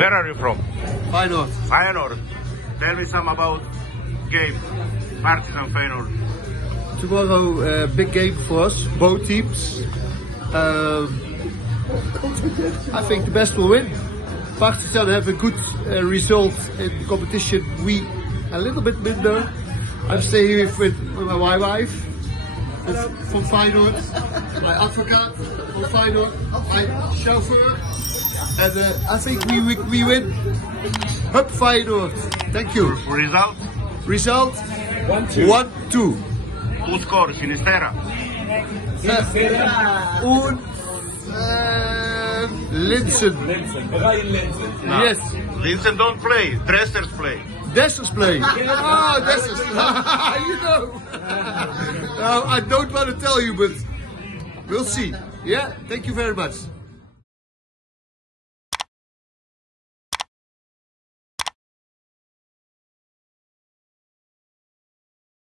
Where are you from? Fejnorda. Fejenorda. Tell me some about game. Partizan Fejenorda. Tomorrow, big game for us, both teams. I think the best will win. Partizan have a good result in the competition. We a little bit minder. I'm staying with my wife from Fejnorda, my advocate from Fejnorda, my chauffeur, and I think we win. Up Fejnorda. Thank you. Result? Result 1-2. Who scores? Sinistera? Linsen. Brian Linsen. No. Yes. Linsen don't play. Dressers play. Dessers play. Oh, Dessers. You know. I don't want to tell you, but we'll see. Yeah, thank you very much.